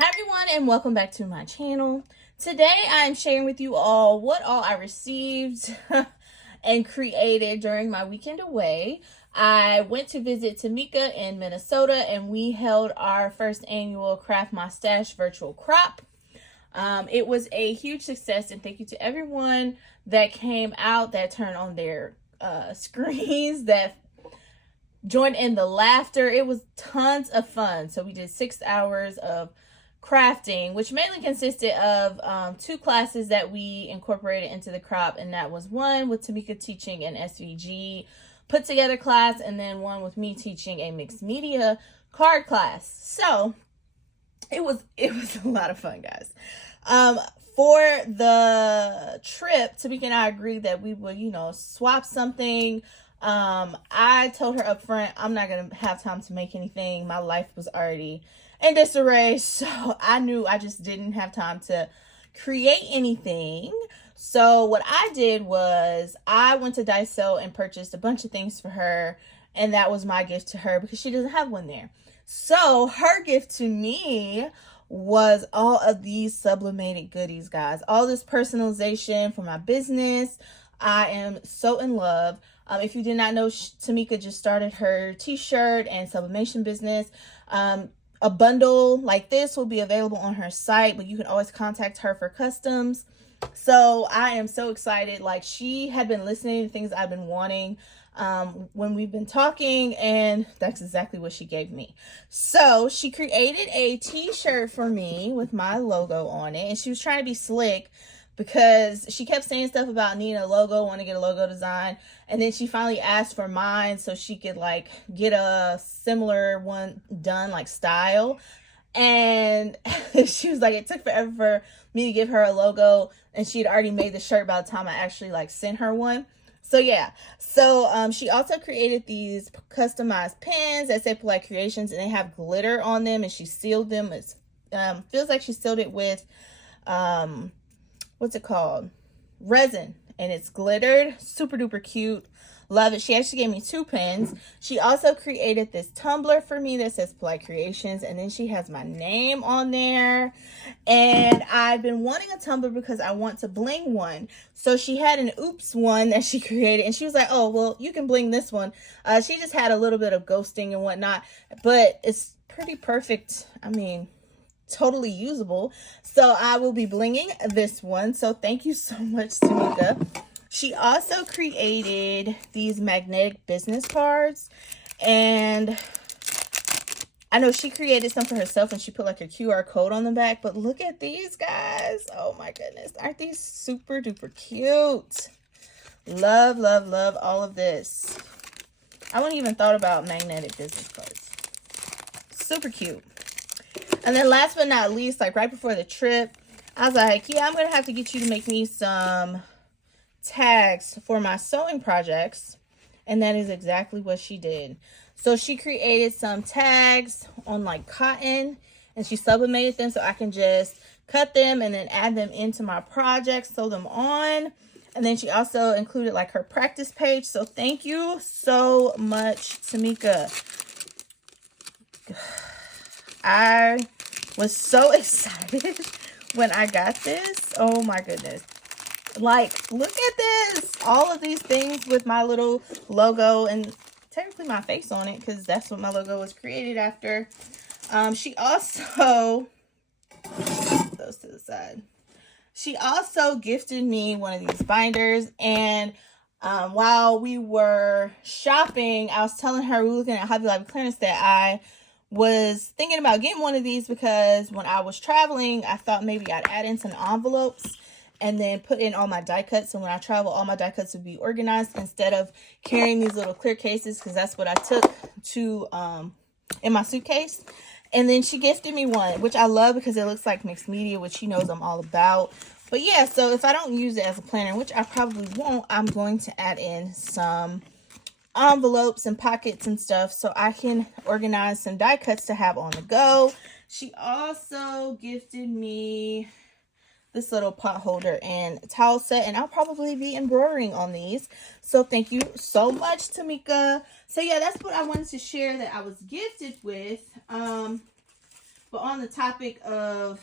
Hi everyone, and welcome back to my channel. Today I'm sharing with you all what all I received and created during my weekend away. I went to visit Tamika in Minnesota and we held our first annual Craft My Stash virtual crop. It was a huge success, and thank you to everyone that came out, that turned on their screens, that joined in the laughter. It was tons of fun. So we did 6 hours of crafting, which mainly consisted of 2 classes that we incorporated into the crop, and that was one with Tamika teaching an SVG put together class, and then one with me teaching a mixed media card class. So it was a lot of fun, guys. For the trip, Tamika and I agreed that we would, swap something. I told her up front, I'm not gonna have time to make anything. My life was already in disarray, so I knew I just didn't have time to create anything. So what I did was I went to Daiso and purchased a bunch of things for her, and that was my gift to her because she doesn't have one there. So her gift to me was all of these sublimated goodies, guys. All this personalization for my business. I am so in love. If you did not know, Tamika just started her t-shirt and sublimation business. A bundle like this will be available on her site, but you can always contact her for customs. So I am so excited. Like, she had been listening to things I've been wanting when we've been talking, and that's exactly what she gave me. So she created a t-shirt for me with my logo on it, and she was trying to be slick because she kept saying stuff about needing a logo, want to get a logo design, and then she finally asked for mine so she could like get a similar one done, like style. And she was like, it took forever for me to give her a logo, and she had already made the shirt by the time I actually like sent her one. So yeah, so she also created these customized pins that say Polite Creations, and they have glitter on them, and she sealed them. It feels like she sealed it with what's it called, resin, and it's glittered. Super duper cute. Love it. She actually gave me 2 pins. She also created this tumbler for me that says Polite Creations, and then she has my name on there. And I've been wanting a tumbler because I want to bling one. So she had an oops one that she created, and she was like, oh, well, you can bling this one. She just had a little bit of ghosting and whatnot, but it's pretty perfect. I mean, totally usable. So I will be blinging this one. So thank you so much, Tamika. She also created these magnetic business cards, and I know she created some for herself, and she put like a QR code on the back, but look at these, guys. Oh my goodness. Aren't these super duper cute? Love, love, love all of this. I wouldn't even thought about magnetic business cards. Super cute. And then last but not least, like right before the trip, I was like, yeah, I'm going to have to get you to make me some tags for my sewing projects. And that is exactly what she did. So she created some tags on like cotton, and she sublimated them so I can just cut them and then add them into my projects, sew them on. And then she also included like her practice page. So thank you so much, Tamika. I was so excited when I got this. Oh my goodness. Like, look at this. All of these things with my little logo and technically my face on it, because that's what my logo was created after. She also, put those to the side. She also gifted me one of these binders, and while we were shopping, I was telling her, we were looking at Hobby Lobby clearance, that I was thinking about getting one of these because when I was traveling, I thought maybe I'd add in some envelopes and then put in all my die cuts. So when I travel, all my die cuts would be organized instead of carrying these little clear cases, because that's what I took to in my suitcase. And then she gifted me one, which I love because it looks like mixed media, which she knows I'm all about. But yeah, so if I don't use it as a planner, which I probably won't, I'm going to add in some envelopes and pockets and stuff so I can organize some die cuts to have on the go. She also gifted me this little pot holder and towel set, and I'll probably be embroidering on these. So thank you so much, Tamika. So yeah, that's what I wanted to share that I was gifted with. But on the topic of,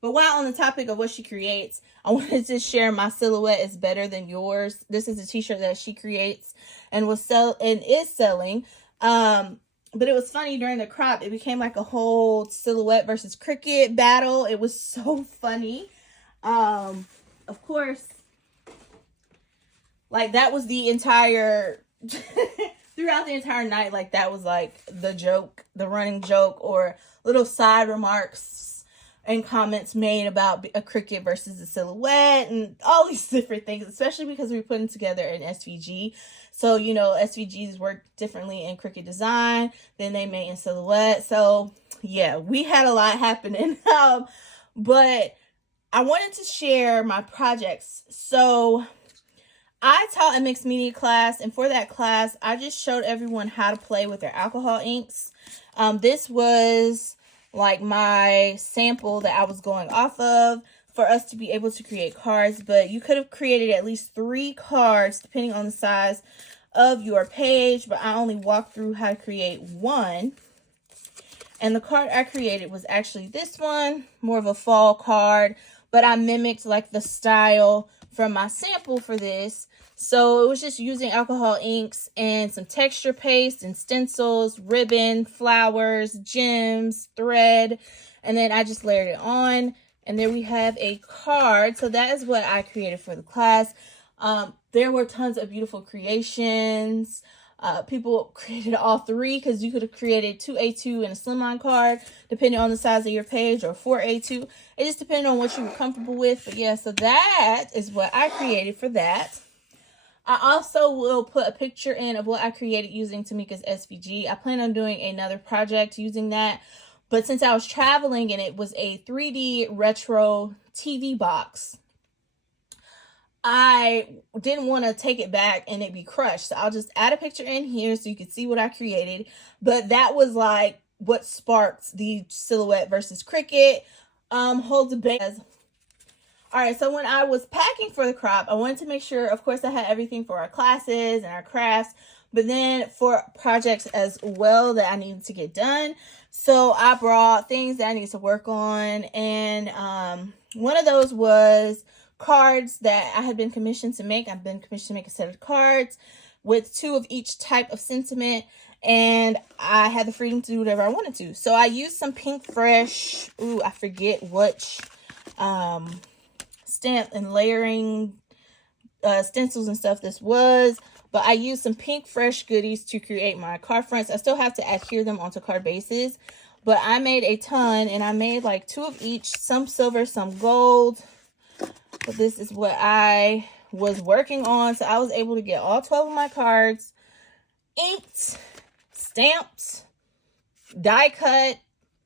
but while on the topic of what she creates, I wanted to share my silhouette is better than yours. This is a t-shirt that she creates and is selling. But it was funny during the crop. It became like a whole silhouette versus Cricut battle. It was so funny. Of course, like that was the entire throughout the entire night. Like that was like the joke, the running joke, or little side remarks and comments made about a Cricut versus a silhouette and all these different things, especially because we were putting together an SVG. So, you know, SVGs work differently in Cricut design than they may in silhouette. So, yeah, we had a lot happening. But I wanted to share my projects. So, I taught a mixed media class, and for that class, I just showed everyone how to play with their alcohol inks. This was like my sample that I was going off of for us to be able to create cards, but you could have created at least 3 cards depending on the size of your page, but I only walked through how to create 1. And the card I created was actually this one, more of a fall card, but I mimicked like the style from my sample for this. So it was just using alcohol inks and some texture paste and stencils, ribbon, flowers, gems, thread, and then I just layered it on. And there we have a card. So that is what I created for the class. There were tons of beautiful creations. People created all 3 because you could have created 2A2 and a slimline card depending on the size of your page, or 4A2. It just depended on what you were comfortable with. But yeah, so that is what I created for that. I also will put a picture in of what I created using Tamika's SVG. I plan on doing another project using that. But since I was traveling and it was a 3D retro TV box, I didn't want to take it back and it be crushed. So I'll just add a picture in here so you can see what I created. But that was like what sparked the silhouette versus Cricut whole debate. All right, so when I was packing for the crop, I wanted to make sure, of course, I had everything for our classes and our crafts, but then for projects as well that I needed to get done. So I brought things that I needed to work on, and one of those was cards that I had been commissioned to make. I've been commissioned to make a set of cards with 2 of each type of sentiment, and I had the freedom to do whatever I wanted to. So I used some Pink Fresh, I forget which stamp and layering stencils and stuff this was, but I used some Pink Fresh goodies to create my card fronts. I still have to adhere them onto card bases, but I made a ton, and I made like 2 of each, some silver, some gold. But this is what I was working on. So I was able to get all 12 of my cards inked, stamped, die cut,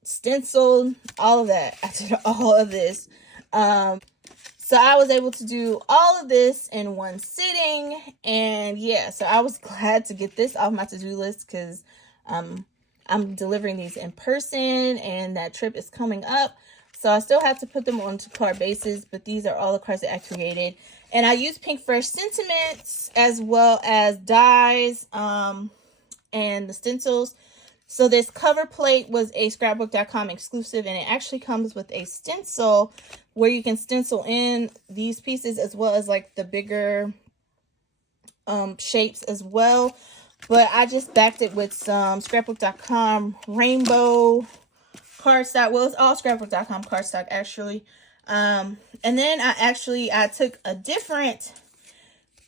stenciled, all of that. I did all of this. So I was able to do all of this in one sitting. And yeah, so I was glad to get this off my to-do list because I'm delivering these in person and that trip is coming up. So I still have to put them onto card bases, but these are all the cards that I created. And I used Pink Fresh sentiments as well as dies and the stencils. So this cover plate was a scrapbook.com exclusive, and it actually comes with a stencil where you can stencil in these pieces as well as like the bigger shapes as well. But I just backed it with some scrapbook.com rainbow cardstock. Well, it's all scrapbook.com cardstock actually. And then I took a different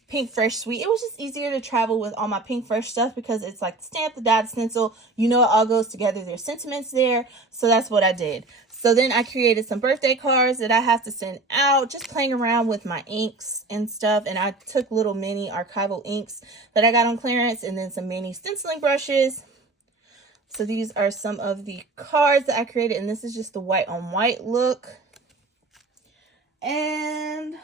Pink Fresh suite. It was just easier to travel with all my Pink Fresh stuff because it's like the stamp, the dot, stencil, you know, it all goes together. There's sentiments there. So that's what I did. So then I created some birthday cards that I have to send out, just playing around with my inks and stuff. And I took little mini archival inks that I got on clearance, and then some mini stenciling brushes. So these are some of the cards that I created, and this is just the white on white look. And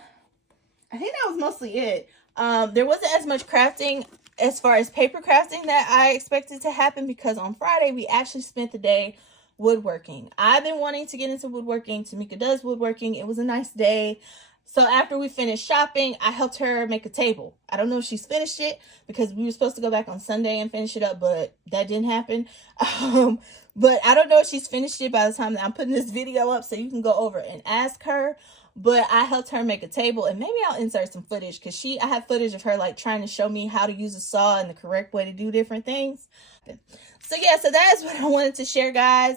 I think that was mostly it. There wasn't as much crafting as far as paper crafting that I expected to happen because on Friday we actually spent the day woodworking. I've been wanting to get into woodworking. Tamika does woodworking. It was a nice day. So after we finished shopping, I helped her make a table. I don't know if she's finished it because we were supposed to go back on Sunday and finish it up, but that didn't happen. But I don't know if she's finished it by the time that I'm putting this video up, so you can go over and ask her. But I helped her make a table, and maybe I'll insert some footage because I have footage of her like trying to show me how to use a saw and the correct way to do different things. So yeah, so that is what I wanted to share, guys.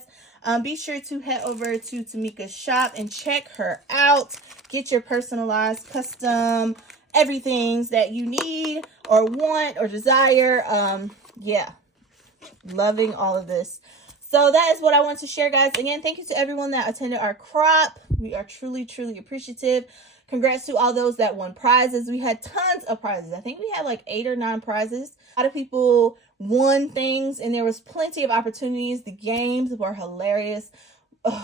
Be sure to head over to Tamika's shop and check her out. Get your personalized, custom, everything that you need or want or desire. Yeah, loving all of this. So that is what I want to share, guys. Again, thank you to everyone that attended our crop. We are truly, truly appreciative. Congrats to all those that won prizes. We had tons of prizes. I think we had like 8 or 9 prizes. A lot of people won things, and there was plenty of opportunities. The games were hilarious.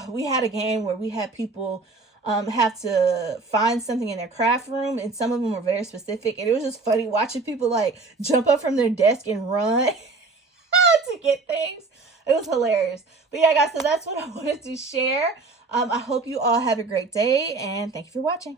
We had a game where we had people have to find something in their craft room, and some of them were very specific. And it was just funny watching people like jump up from their desk and run to get things. It was hilarious. But yeah, guys, so that's what I wanted to share. I hope you all have a great day, and thank you for watching.